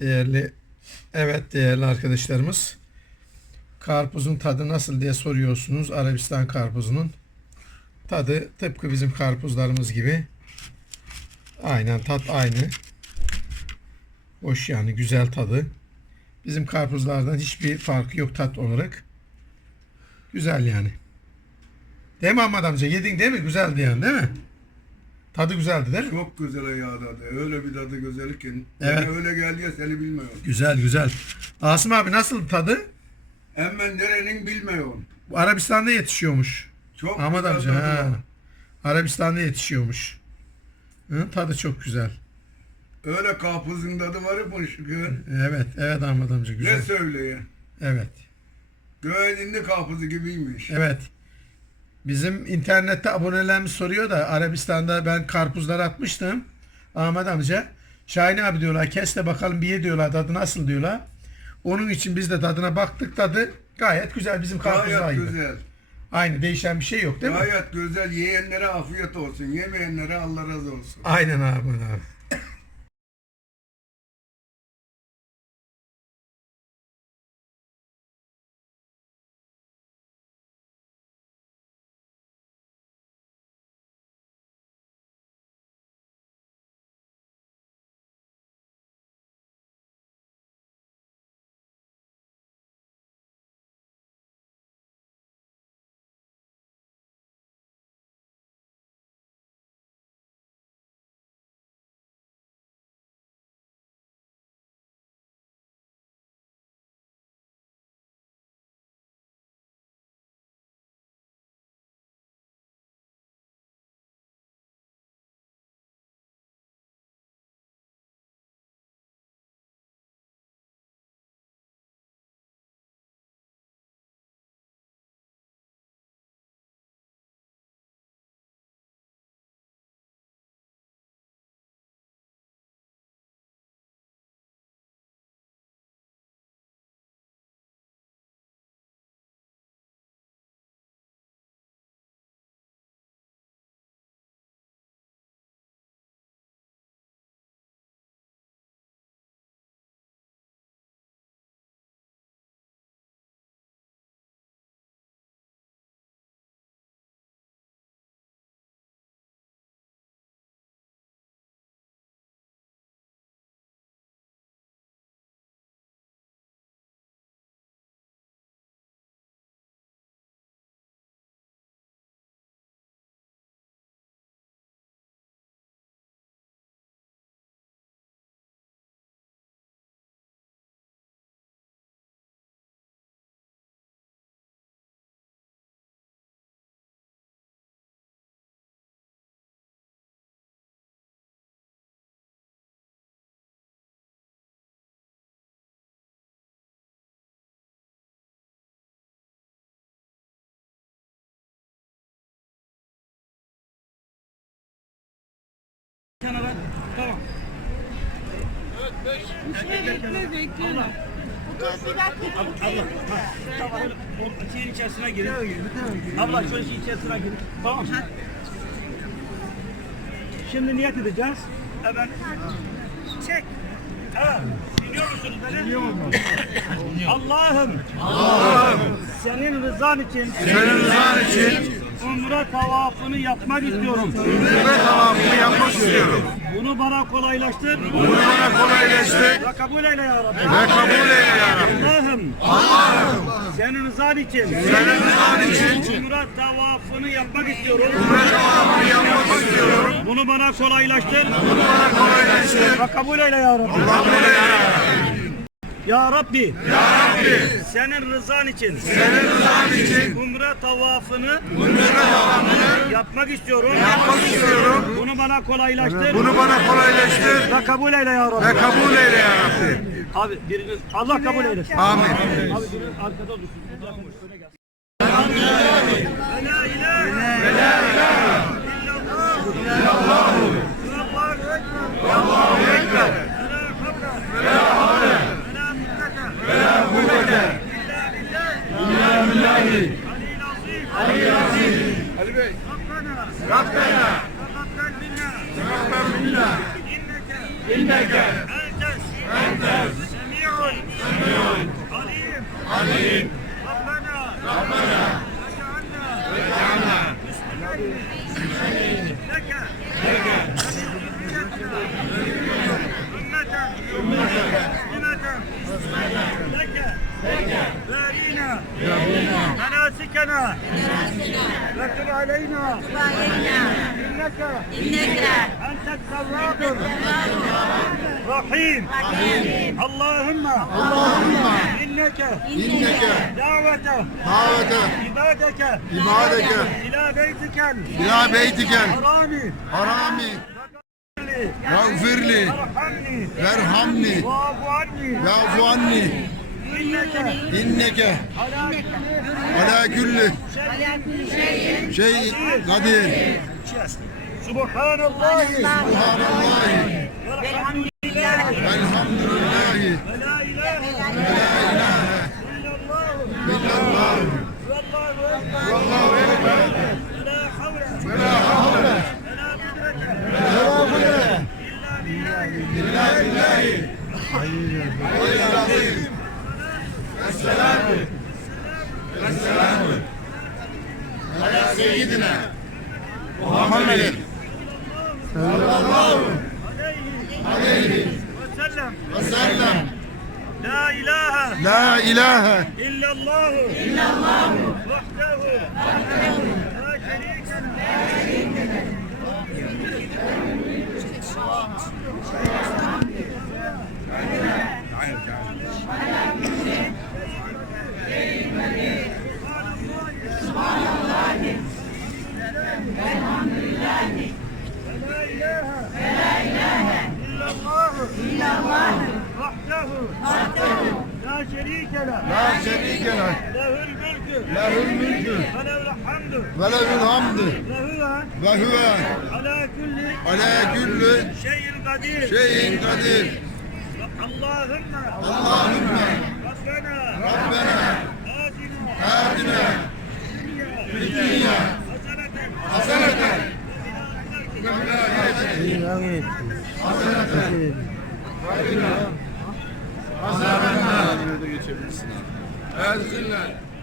Değerli evet değerli arkadaşlarımız karpuzun tadı nasıl diye soruyorsunuz. Arabistan karpuzunun tadı tıpkı bizim karpuzlarımız gibi. Aynen tat aynı. Hoş yani güzel tadı. Bizim karpuzlardan hiçbir farkı yok tat olarak. Güzel yani. Değil mi Ahmet amca? Yedin değil mi? Güzeldi yani değil mi? Tadı güzeldi değil mi? Çok güzel ya tadı. Öyle bir tadı güzel ki. Evet. Öyle geldi ya seni bilmiyorum. Güzel güzel. Asım abi nasıl tadı? Hemen nerenin bilmiyorum. Bu Arabistan'da yetişiyormuş. Çok Ahmet güzel amca tadı ha. var. Arabistan'da yetişiyormuş. Hı, tadı çok güzel. Öyle karpuzun tadı var bu şükür. Evet, evet Ahmet amca Ne güzel. söyleyeyim? Evet. Göğedinli karpuzu gibiymiş. Evet. Bizim internette abonelerimiz soruyor da Arabistan'da ben karpuzlar atmıştım. Ahmet amca. Şahin abi diyorlar kes de bakalım bir ye diyorlar tadı nasıl diyorlar. Onun için biz de tadına baktık tadı gayet güzel bizim karpuzlar Gayet gibi. güzel. Aynı değişen bir şey yok değil mi? Gayet güzel. Yiyenlere afiyet olsun. Yemeyenlere Allah razı olsun. Aynen abi. abi. Kenara. Tamam. Bekle bekle. Abla. Tamam. Şeyin içerisine girin. Abla şöyle şeyin içerisine girin. Tamam. Şimdi niyet edeceğiz. Evet. Çek. Evet. Dinliyor musunuz beni? Dinliyorum. Allah'ım. Allah'ım. Senin rızan için. Senin rızan için Umre tavafını yapmak istiyorum. ümre tamamını yapmak istiyorum. Bunu bana kolaylaştır. Bunu bana kolaylaştır Ve kabul eyle ya Rabbi. ve kabul eyle ya Rabbi. Allah'ım. Allah'ım. Senin rızan için. Senin rızan için Umre tavafını yapmak istiyorum. ümre tamamını yapmak istiyorum. Bunu bana kolaylaştır. Bunu bana kolaylaştır. Ve kabul eyle ya Rabbi. Kabul eyle ya Rabbi. Ya Rabbi. Ya Rabbi Senin rızan için. senin rızan için Umre tavafını ümre tamamını yapmak istiyorum. yapmak istiyorum. Bunu bana kolaylaştır. Bunu bana kolaylaştır Ve kabul eyle ya Rabbi. ve kabul eyle ya Rabbi. Abi birinin Allah kabul eylesin. Amin. Abi birinin arkada dursun. Öne gelsin. آمين ربنا. ربنا. رجعنا لك مناسكنا. لا تب علينا إنك أنت التواب رحيم اللهم إنك إنك دعوة دعوة عبادك عبادك إلى بيتك إلى بيتك الحرام الحرام واغفر لي وارحمني وارحمني واعف عني واعف عني إنك إنك على على كل شيء قدير yes. Subhanallah. Subhanallah. Velhamdülillah. Velhamdülillah. Ve la ilahe illallah. Ve la ilahe illallah. وسلم وسلم لا إله لا إله إلا الله إلا الله وحده لا شريك له لا ve lehül hamdü ve huve ala kulli ala kulli şeyin kadir şeyin kadir Allahümme Allahümme Rabbena Rabbena Adina Dünya Haseneten Haseneten Haseneten Haseneten Haseneten Haseneten Haseneten